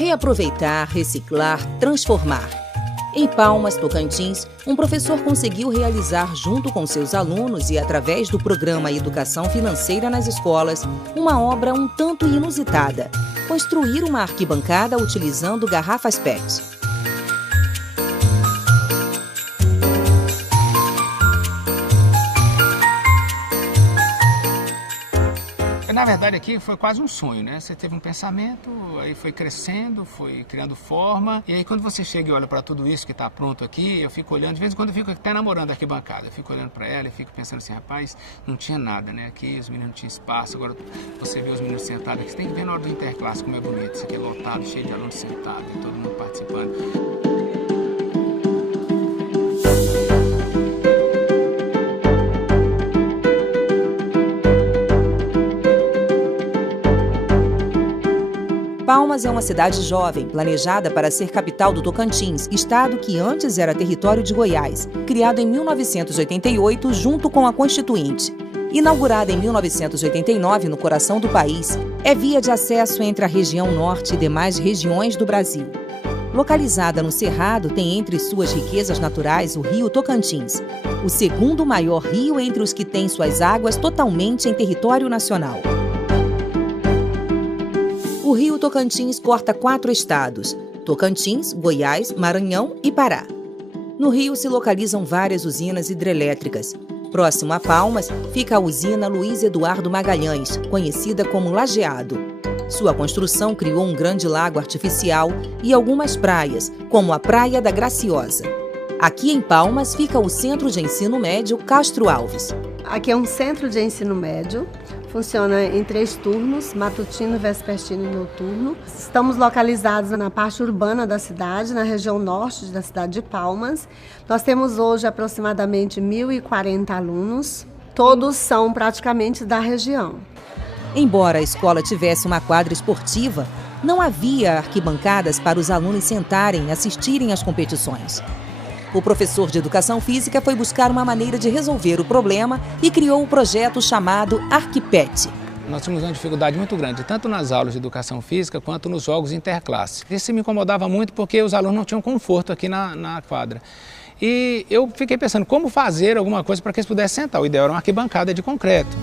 Reaproveitar, reciclar, transformar. Em Palmas, Tocantins, um professor conseguiu realizar junto com seus alunos e através do programa Educação Financeira nas Escolas, uma obra um tanto inusitada: construir uma arquibancada utilizando garrafas PET. Na verdade aqui foi quase um sonho, né? Você teve um pensamento, aí foi crescendo, foi criando forma. E aí quando você chega e olha para tudo isso que está pronto aqui, eu fico olhando, de vez em quando eu fico até namorando a arquibancada. Eu fico olhando para ela e fico pensando assim, rapaz, não tinha nada, né? Aqui os meninos não tinham espaço, agora você vê os meninos sentados aqui. Você tem que ver na hora do interclasse como é bonito. Isso aqui é lotado, cheio de alunos sentados, e todo mundo participando. Palmas é uma cidade jovem, planejada para ser capital do Tocantins, estado que antes era território de Goiás, criado em 1988 junto com a Constituinte. Inaugurada em 1989 no coração do país, é via de acesso entre a região norte e demais regiões do Brasil. Localizada no Cerrado, tem entre suas riquezas naturais o rio Tocantins, o segundo maior rio entre os que têm suas águas totalmente em território nacional. O rio Tocantins corta 4 estados: Tocantins, Goiás, Maranhão e Pará. No rio se localizam várias usinas hidrelétricas. Próximo a Palmas fica a usina Luiz Eduardo Magalhães, conhecida como Lajeado. Sua construção criou um grande lago artificial e algumas praias, como a Praia da Graciosa. Aqui em Palmas fica o Centro de Ensino Médio Castro Alves. Aqui é um centro de ensino médio. Funciona em 3 turnos, matutino, vespertino e noturno. Estamos localizados na parte urbana da cidade, na região norte da cidade de Palmas. Nós temos hoje aproximadamente 1.040 alunos. Todos são praticamente da região. Embora a escola tivesse uma quadra esportiva, não havia arquibancadas para os alunos sentarem e assistirem às competições. O professor de Educação Física foi buscar uma maneira de resolver o problema e criou o projeto chamado ArquiPet. Nós tínhamos uma dificuldade muito grande, tanto nas aulas de Educação Física quanto nos jogos interclasse. Isso me incomodava muito porque os alunos não tinham conforto aqui na quadra. E eu fiquei pensando como fazer alguma coisa para que eles pudessem sentar. O ideal era uma arquibancada de concreto.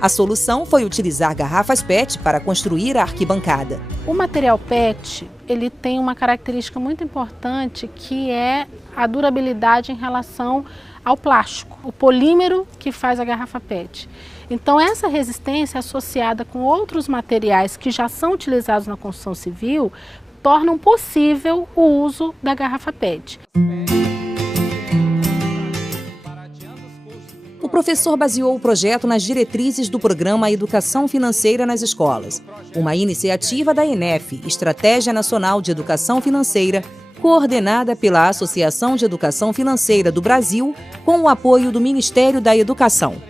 A solução foi utilizar garrafas PET para construir a arquibancada. O material PET, ele tem uma característica muito importante que é a durabilidade em relação ao plástico, o polímero que faz a garrafa PET. Então essa resistência associada com outros materiais que já são utilizados na construção civil tornam possível o uso da garrafa PET. O professor baseou o projeto nas diretrizes do programa Educação Financeira nas Escolas, uma iniciativa da ENEF, Estratégia Nacional de Educação Financeira, coordenada pela Associação de Educação Financeira do Brasil, com o apoio do Ministério da Educação.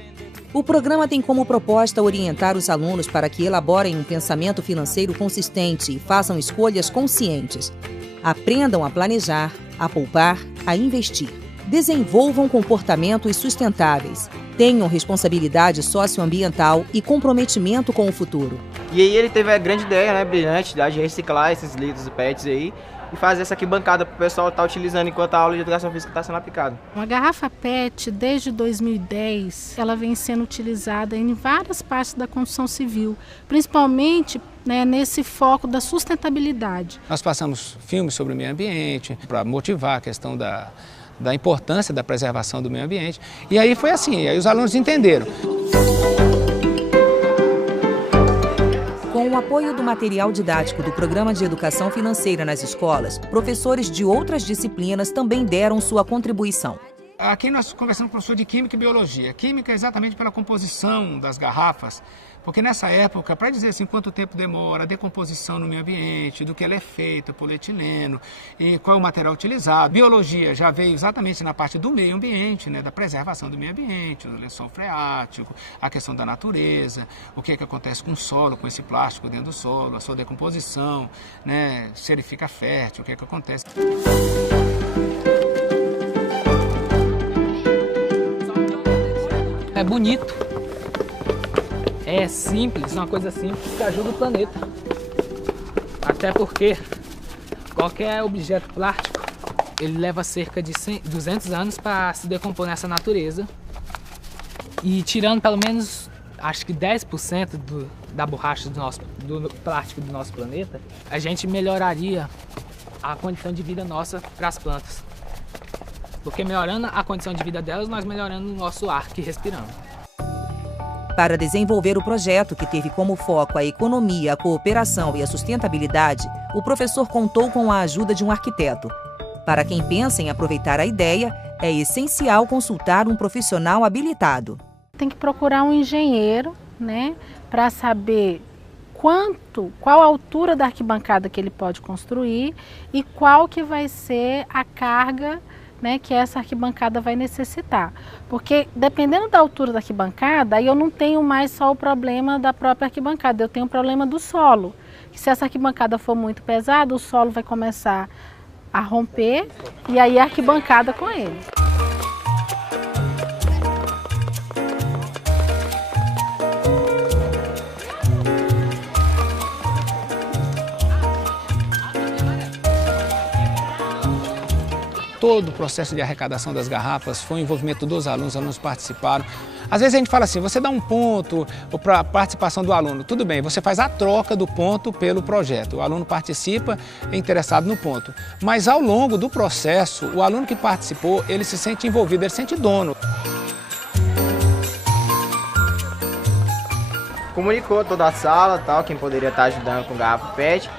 O programa tem como proposta orientar os alunos para que elaborem um pensamento financeiro consistente e façam escolhas conscientes. Aprendam a planejar, a poupar, a investir. Desenvolvam comportamentos sustentáveis, tenham responsabilidade socioambiental e comprometimento com o futuro. E aí ele teve a grande ideia, né, brilhante, de reciclar esses litros de PETs aí e fazer essa aqui bancada para o pessoal estar utilizando enquanto a aula de Educação Física está sendo aplicada. A garrafa PET, desde 2010, ela vem sendo utilizada em várias partes da construção civil, principalmente nesse foco da sustentabilidade. Nós passamos filmes sobre o meio ambiente para motivar a questão da importância da preservação do meio ambiente. E aí foi assim, aí os alunos entenderam. Com o apoio do material didático do Programa de Educação Financeira nas Escolas, professores de outras disciplinas também deram sua contribuição. Aqui nós conversamos com o professor de Química e Biologia. Química exatamente pela composição das garrafas, porque nessa época, para dizer assim quanto tempo demora a decomposição no meio ambiente, do que ela é feita, polietileno, e qual é o material utilizado. Biologia já veio exatamente na parte do meio ambiente, né, da preservação do meio ambiente, o lençol freático, a questão da natureza, o que é que acontece com o solo, com esse plástico dentro do solo, a sua decomposição, né, se ele fica fértil, o que é que acontece. É bonito. É simples, uma coisa simples que ajuda o planeta. Até porque qualquer objeto plástico, ele leva cerca de 200 anos para se decompor nessa natureza. E tirando pelo menos, acho que 10% da borracha do plástico do nosso planeta, a gente melhoraria a condição de vida nossa para as plantas. Porque melhorando a condição de vida delas, nós melhorando o nosso ar que respiramos. Para desenvolver o projeto, que teve como foco a economia, a cooperação e a sustentabilidade, o professor contou com a ajuda de um arquiteto. Para quem pensa em aproveitar a ideia, é essencial consultar um profissional habilitado. Tem que procurar um engenheiro, né, para saber qual a altura da arquibancada que ele pode construir e qual que vai ser a carga, né, que essa arquibancada vai necessitar. Porque dependendo da altura da arquibancada, aí eu não tenho mais só o problema da própria arquibancada, eu tenho o problema do solo. Que se essa arquibancada for muito pesada, o solo vai começar a romper e aí a arquibancada com ele. Todo o processo de arrecadação das garrafas foi o envolvimento dos alunos, os alunos participaram. Às vezes a gente fala assim, você dá um ponto para a participação do aluno. Tudo bem, você faz a troca do ponto pelo projeto. O aluno participa, é interessado no ponto. Mas ao longo do processo, o aluno que participou, ele se sente envolvido, ele se sente dono. Comunicou toda a sala, tal, quem poderia estar ajudando com garrafa PET.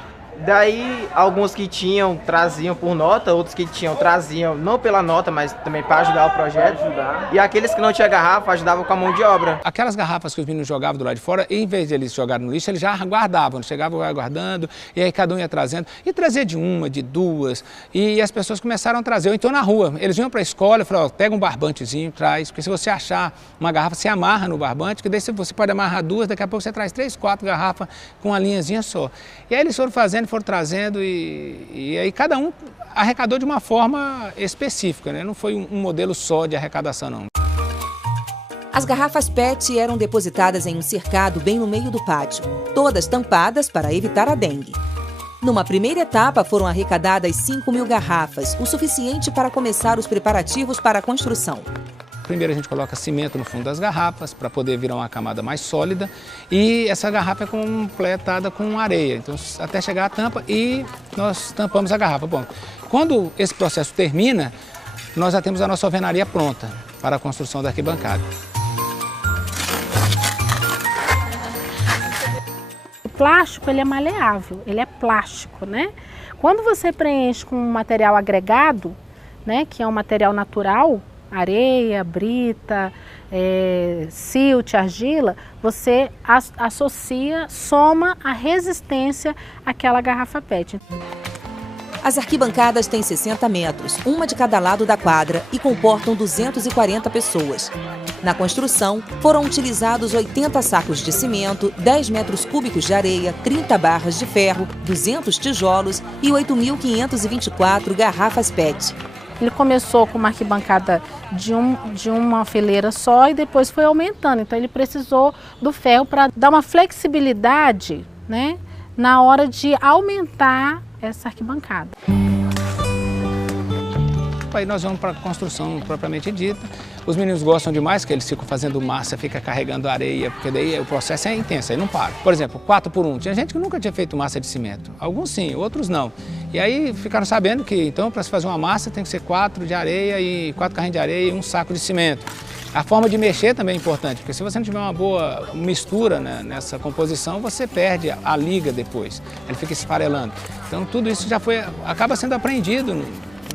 Daí, alguns que tinham, traziam por nota, outros que tinham, traziam não pela nota, mas também para ajudar o projeto. E aqueles que não tinham garrafa, ajudavam com a mão de obra. Aquelas garrafas que os meninos jogavam do lado de fora, em vez de eles jogarem no lixo, eles já guardavam, chegavam guardando, e aí cada um ia trazendo. E trazia de uma, de duas, e as pessoas começaram a trazer. Ou então na rua, eles iam para a escola e falavam, pega um barbantezinho, traz, porque se você achar uma garrafa, você amarra no barbante, que daí você pode amarrar duas, daqui a pouco você traz 3, 4 garrafas com uma linhazinha só. E aí eles foram fazendo, foram trazendo e aí cada um arrecadou de uma forma específica, né? Não foi um modelo só de arrecadação, não. As garrafas PET eram depositadas em um cercado bem no meio do pátio, todas tampadas para evitar a dengue. Numa primeira etapa foram arrecadadas 5.000 garrafas, o suficiente para começar os preparativos para a construção. Primeiro a gente coloca cimento no fundo das garrafas para poder virar uma camada mais sólida e essa garrafa é completada com areia, então até chegar à tampa e nós tampamos a garrafa. Bom, quando esse processo termina, nós já temos a nossa alvenaria pronta para a construção da arquibancada. O plástico, ele é maleável, ele é plástico, né? Quando você preenche com um material agregado, né, que é um material natural, areia, brita, silt, argila, você associa, soma a resistência àquela garrafa PET. As arquibancadas têm 60 metros, uma de cada lado da quadra e comportam 240 pessoas. Na construção, foram utilizados 80 sacos de cimento, 10 metros cúbicos de areia, 30 barras de ferro, 200 tijolos e 8.524 garrafas PET. Ele começou com uma arquibancada de uma fileira só e depois foi aumentando. Então ele precisou do ferro para dar uma flexibilidade, né, na hora de aumentar essa arquibancada. Aí nós vamos para a construção propriamente dita. Os meninos gostam demais, que eles ficam fazendo massa, fica carregando areia, porque daí o processo é intenso, aí não para. Por exemplo, 4x1. Tinha gente que nunca tinha feito massa de cimento. Alguns sim, outros não. E aí ficaram sabendo que, então, para se fazer uma massa tem que ser 4 de areia e 4 carrinhos de areia e um saco de cimento. A forma de mexer também é importante, porque se você não tiver uma boa mistura, né, nessa composição, você perde a liga depois. Ele fica esfarelando. Então tudo isso já acaba sendo aprendido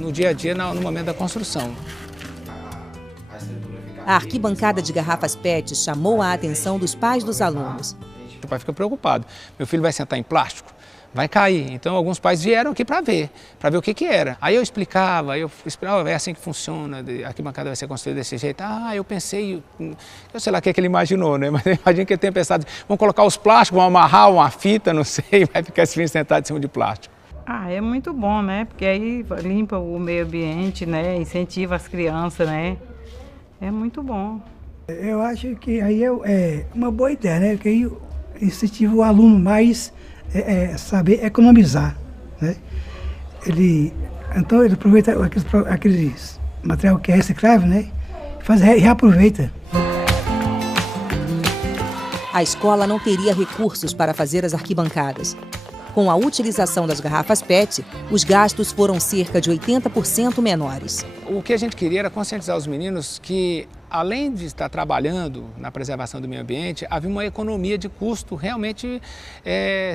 no dia a dia, no momento da construção. A arquibancada de garrafas PET chamou a atenção dos pais dos alunos. O pai fica preocupado. Meu filho vai sentar em plástico? Vai cair. Então alguns pais vieram aqui para ver o que era. Aí eu explicava, é assim que funciona, a arquibancada vai ser construída desse jeito. Ah, eu pensei, eu sei lá o que ele imaginou, né? Mas eu imagino que ele tenha pensado, vamos colocar os plásticos, vamos amarrar uma fita, não sei, vai ficar esse filho sentado em cima de plástico. Ah, é muito bom, né? Porque aí limpa o meio ambiente, né? Incentiva as crianças, né? É muito bom. Eu acho que aí é uma boa ideia, né? Porque aí incentiva o aluno mais saber economizar, né? Então ele aproveita aqueles material que é reciclável, né? Reaproveita. A escola não teria recursos para fazer as arquibancadas. Com a utilização das garrafas PET, os gastos foram cerca de 80% menores. O que a gente queria era conscientizar os meninos que, além de estar trabalhando na preservação do meio ambiente, havia uma economia de custo realmente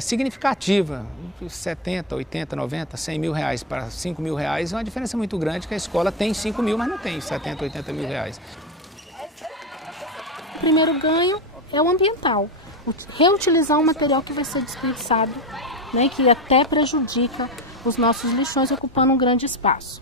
significativa. 70, 80, 90, 100 mil reais para 5 mil reais é uma diferença muito grande, que a escola tem 5 mil, mas não tem 70, 80 mil reais. O primeiro ganho é o ambiental. Reutilizar um material que vai ser desperdiçado, né, que até prejudica os nossos lixões, ocupando um grande espaço.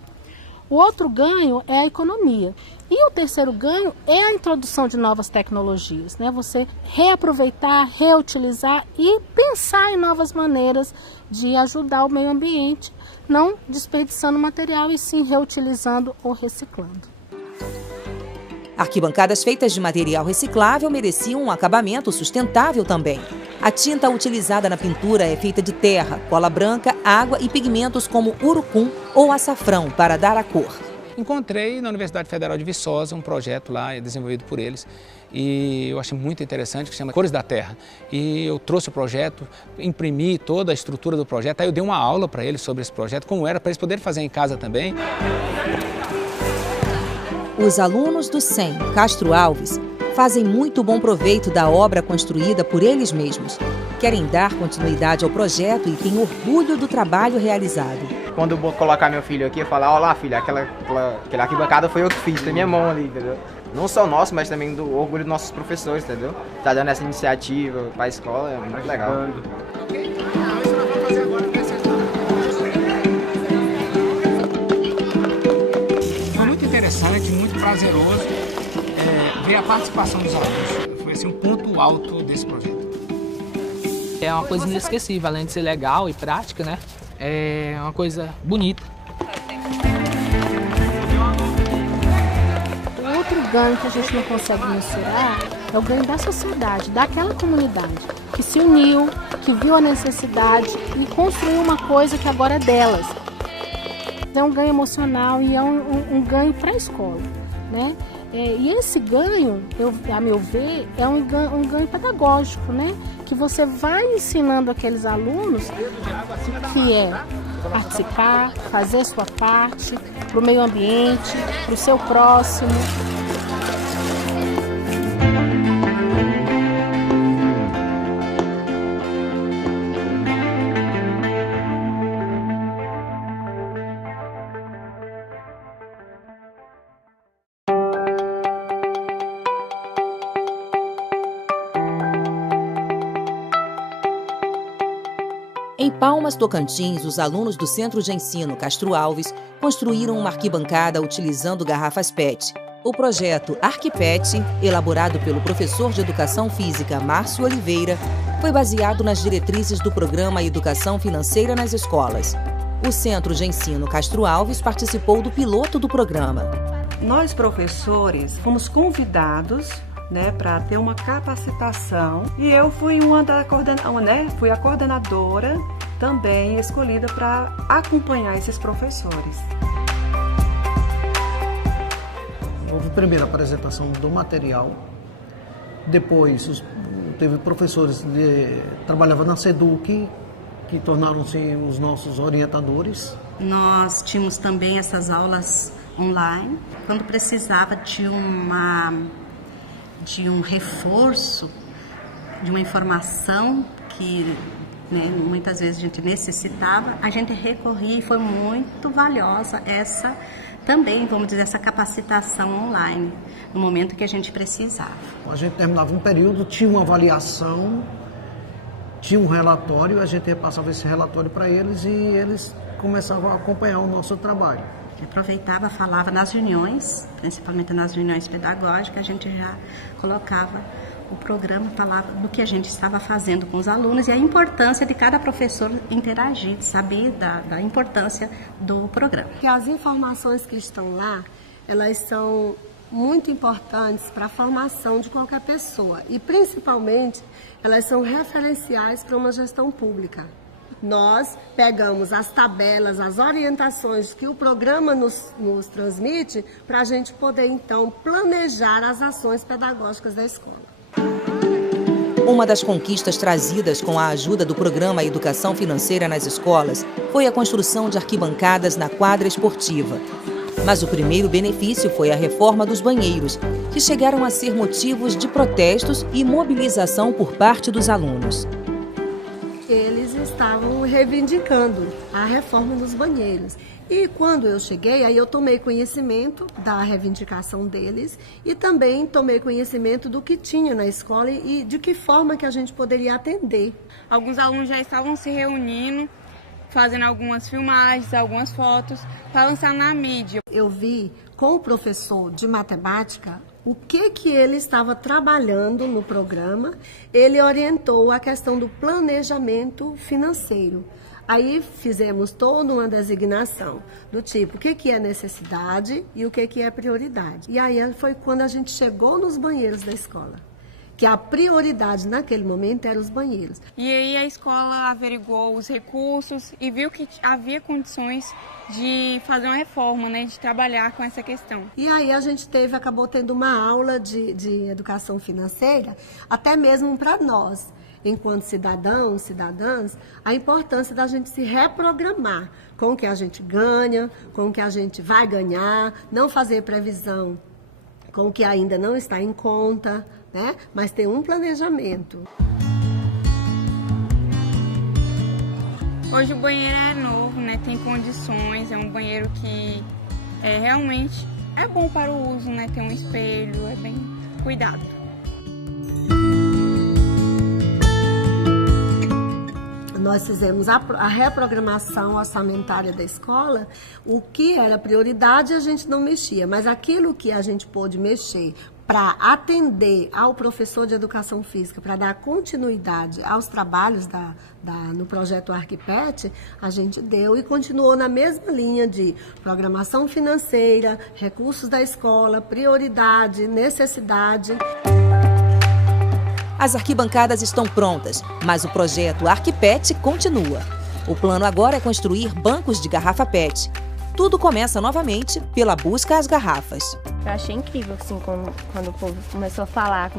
O outro ganho é a economia. E o terceiro ganho é a introdução de novas tecnologias, né? Você reaproveitar, reutilizar e pensar em novas maneiras de ajudar o meio ambiente, não desperdiçando material e sim reutilizando ou reciclando. Arquibancadas feitas de material reciclável mereciam um acabamento sustentável também. A tinta utilizada na pintura é feita de terra, cola branca, água e pigmentos como urucum ou açafrão para dar a cor. Encontrei na Universidade Federal de Viçosa um projeto lá desenvolvido por eles e eu achei muito interessante, que se chama Cores da Terra. E eu trouxe o projeto, imprimi toda a estrutura do projeto, aí eu dei uma aula para eles sobre esse projeto, como era, para eles poderem fazer em casa também. Os alunos do SEM Castro Alves fazem muito bom proveito da obra construída por eles mesmos. Querem dar continuidade ao projeto e têm orgulho do trabalho realizado. Quando eu vou colocar meu filho aqui, eu falo, ó lá, filho, aquela arquibancada foi eu que fiz, tem minha mão ali, entendeu? Não só nosso, mas também do orgulho dos nossos professores, entendeu? Tá dando essa iniciativa para a escola, é muito legal. Interessante, muito prazeroso ver a participação dos alunos. Foi assim, um ponto alto desse projeto. É uma coisa inesquecível, além de ser legal e prática, né? É uma coisa bonita. O outro ganho que a gente não consegue mensurar é o ganho da sociedade, daquela comunidade que se uniu, que viu a necessidade e construiu uma coisa que agora é delas. É um ganho emocional e é um ganho para a escola, né? E esse ganho, a meu ver, é um ganho pedagógico, né? Que você vai ensinando aqueles alunos que é participar, fazer sua parte para o meio ambiente, para o seu próximo. Em Palmas, Tocantins, os alunos do Centro de Ensino Castro Alves construíram uma arquibancada utilizando garrafas PET. O projeto ArquiPET, elaborado pelo professor de Educação Física Márcio Oliveira, foi baseado nas diretrizes do programa Educação Financeira nas Escolas. O Centro de Ensino Castro Alves participou do piloto do programa. Nós, professores, fomos convidados para ter uma capacitação e eu fui fui a coordenadora também escolhida para acompanhar esses professores. Houve primeiro a apresentação do material, depois teve professores que trabalhavam na SEDUC, que tornaram-se os nossos orientadores. Nós tínhamos também essas aulas online, quando precisava de um reforço, de uma informação que muitas vezes a gente necessitava, a gente recorria e foi muito valiosa essa também, vamos dizer, essa capacitação online, no momento que a gente precisava. A gente terminava um período, tinha uma avaliação, tinha um relatório, a gente passava esse relatório para eles e eles começavam a acompanhar o nosso trabalho. Aproveitava, falava nas reuniões, principalmente nas reuniões pedagógicas, a gente já colocava o programa, falava do que a gente estava fazendo com os alunos e a importância de cada professor interagir, saber da importância do programa. As informações que estão lá, elas são muito importantes para a formação de qualquer pessoa e, principalmente, elas são referenciais para uma gestão pública. Nós pegamos as tabelas, as orientações que o programa nos transmite para a gente poder, então, planejar as ações pedagógicas da escola. Uma das conquistas trazidas com a ajuda do programa Educação Financeira nas escolas foi a construção de arquibancadas na quadra esportiva. Mas o primeiro benefício foi a reforma dos banheiros, que chegaram a ser motivos de protestos e mobilização por parte dos alunos. Eles estavam reivindicando a reforma dos banheiros. E quando eu cheguei, aí eu tomei conhecimento da reivindicação deles e também tomei conhecimento do que tinha na escola e de que forma que a gente poderia atender. Alguns alunos já estavam se reunindo, fazendo algumas filmagens, algumas fotos para lançar na mídia. Eu vi com o professor de matemática o que ele estava trabalhando no programa. Ele orientou a questão do planejamento financeiro. Aí fizemos toda uma designação do tipo o que é necessidade e o que é prioridade. E aí foi quando a gente chegou nos banheiros da escola, que a prioridade naquele momento eram os banheiros. E aí a escola averiguou os recursos e viu que havia condições de fazer uma reforma, né, de trabalhar com essa questão. E aí a gente acabou tendo uma aula de educação financeira, até mesmo para nós, enquanto cidadãos, cidadãs, a importância da gente se reprogramar com o que a gente ganha, com o que a gente vai ganhar, não fazer previsão com o que ainda não está em conta, né? Mas ter um planejamento. Hoje o banheiro é novo, né? Tem condições, é um banheiro que realmente é bom para o uso, né? Tem um espelho, é bem cuidado. Nós fizemos a reprogramação orçamentária da escola, o que era prioridade a gente não mexia, mas aquilo que a gente pôde mexer para atender ao professor de educação física, para dar continuidade aos trabalhos no projeto ArquiPet, a gente deu e continuou na mesma linha de programação financeira, recursos da escola, prioridade, necessidade. As arquibancadas estão prontas, mas o projeto ArquiPet continua. O plano agora é construir bancos de garrafa PET. Tudo começa novamente pela busca às garrafas. Eu achei incrível, assim, quando o povo começou a falar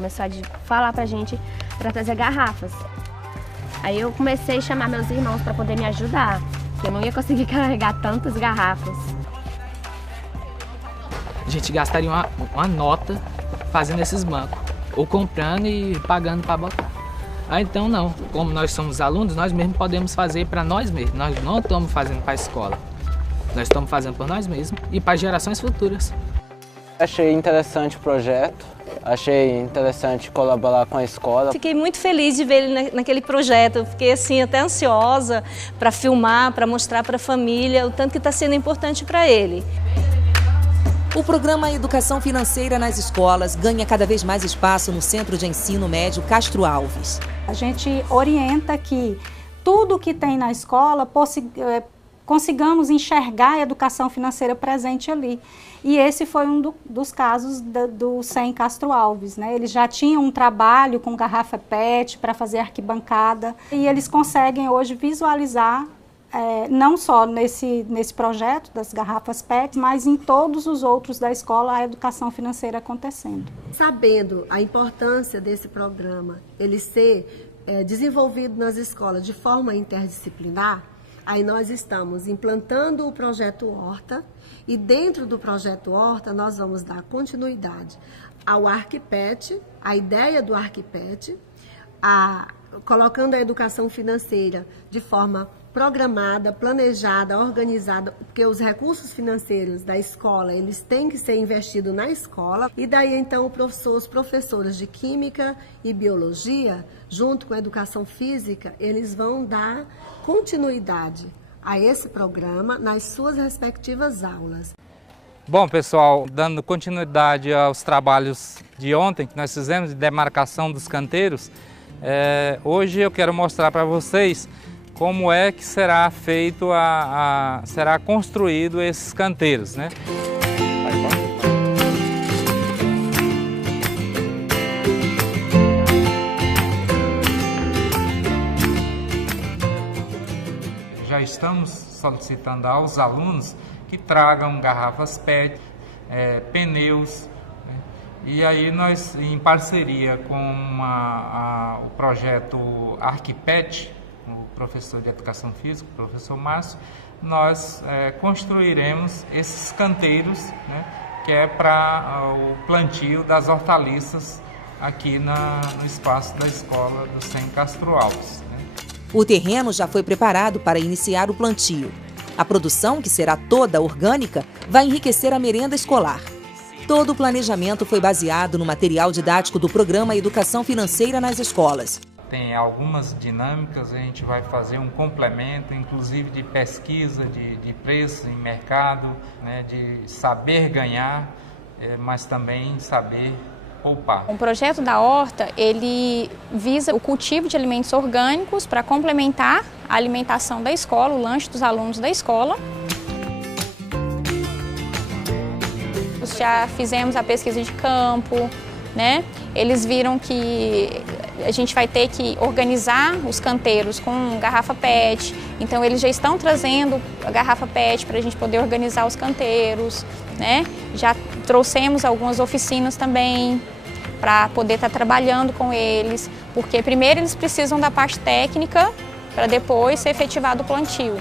pra gente para trazer garrafas. Aí eu comecei a chamar meus irmãos para poder me ajudar, porque eu não ia conseguir carregar tantas garrafas. A gente gastaria uma nota fazendo esses bancos, ou comprando e pagando para botar. Então não, como nós somos alunos, nós mesmos podemos fazer para nós mesmos. Nós não estamos fazendo para a escola, nós estamos fazendo por nós mesmos e para gerações futuras. Achei interessante o projeto, achei interessante colaborar com a escola. Fiquei muito feliz de ver ele naquele projeto, fiquei assim até ansiosa para filmar, para mostrar para a família o tanto que está sendo importante para ele. O programa Educação Financeira nas escolas ganha cada vez mais espaço no Centro de Ensino Médio Castro Alves. A gente orienta que tudo que tem na escola consigamos enxergar a educação financeira presente ali. E esse foi um dos casos do SEM Castro Alves, né? Eles já tinham um trabalho com garrafa PET para fazer arquibancada e eles conseguem hoje visualizar não só nesse projeto das garrafas PET, mas em todos os outros da escola, a educação financeira acontecendo. Sabendo a importância desse programa, ele ser desenvolvido nas escolas de forma interdisciplinar, aí nós estamos implantando o projeto Horta e dentro do projeto Horta nós vamos dar continuidade ao ArquiPet, a ideia do ArquiPet, colocando a educação financeira de forma programada, planejada, organizada, porque os recursos financeiros da escola, eles têm que ser investidos na escola. E daí, então, os professores de Química e Biologia, junto com a Educação Física, eles vão dar continuidade a esse programa nas suas respectivas aulas. Bom, pessoal, dando continuidade aos trabalhos de ontem que nós fizemos de demarcação dos canteiros, hoje eu quero mostrar para vocês como é que será feito, será construído esses canteiros, né? já estamos solicitando aos alunos que tragam garrafas PET, pneus, né? E aí nós, em parceria com o projeto ArquiPet, o professor de Educação Física, o professor Márcio, nós construiremos esses canteiros, né, que é para o plantio das hortaliças aqui no espaço da escola do SEM Castro Alves, né? O terreno já foi preparado para iniciar o plantio. A produção, que será toda orgânica, vai enriquecer a merenda escolar. Todo o planejamento foi baseado no material didático do programa Educação Financeira nas escolas. Tem algumas dinâmicas, a gente vai fazer um complemento, inclusive de pesquisa de preços em mercado, né, de saber ganhar, mas também saber poupar. O projeto da horta, ele visa o cultivo de alimentos orgânicos para complementar a alimentação da escola, o lanche dos alunos da escola. Já fizemos a pesquisa de campo, né? Eles viram que a gente vai ter que organizar os canteiros com garrafa PET, então eles já estão trazendo a garrafa PET para a gente poder organizar os canteiros, né? Já trouxemos algumas oficinas também para poder estar trabalhando com eles, porque primeiro eles precisam da parte técnica para depois ser efetivado o plantio.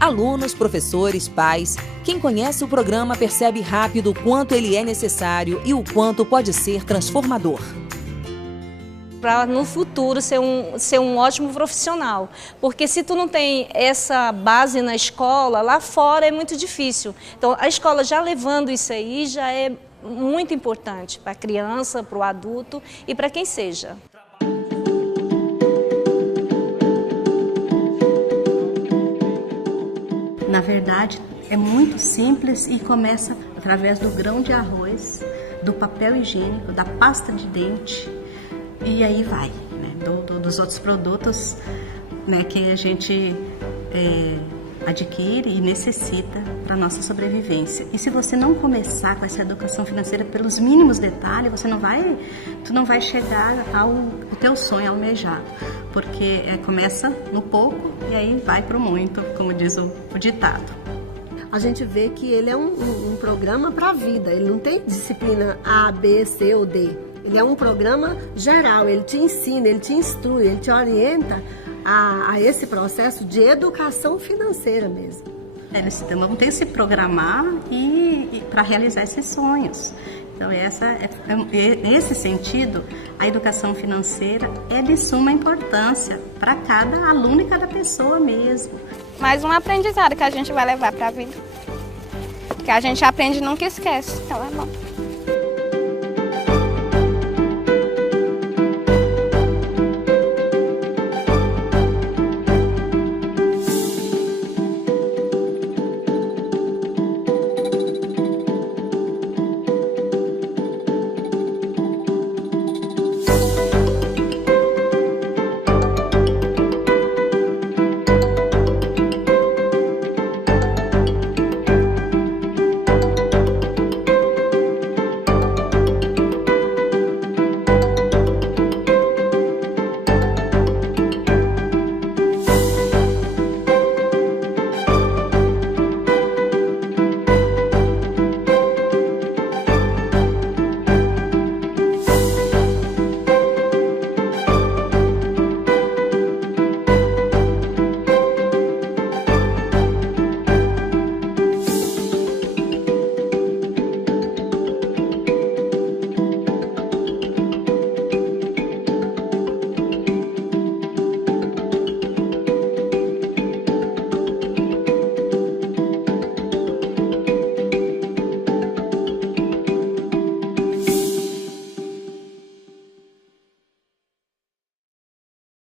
Alunos, professores, pais, quem conhece o programa percebe rápido o quanto ele é necessário e o quanto pode ser transformador. Para no futuro ser um ótimo profissional, porque se tu não tem essa base na escola, lá fora é muito difícil. Então a escola já levando isso aí já é muito importante para a criança, para o adulto e para quem seja. Na verdade, é muito simples e começa através do grão de arroz, do papel higiênico, da pasta de dente e aí vai, né, dos outros produtos, né, que a gente adquire e necessita para a nossa sobrevivência. E se você não começar com essa educação financeira pelos mínimos detalhes, tu não vai chegar ao teu sonho almejado, porque começa no pouco e aí vai para o muito, como diz o ditado. A gente vê que ele é um programa para a vida, ele não tem disciplina A, B, C ou D. Ele é um programa geral, ele te ensina, ele te instrui, ele te orienta a esse processo de educação financeira mesmo. Eles vão ter que se programar e para realizar esses sonhos. Então, nesse sentido, a educação financeira é de suma importância para cada aluno e cada pessoa mesmo. Mais um aprendizado que a gente vai levar para a vida. Que a gente aprende e nunca esquece. Então é bom.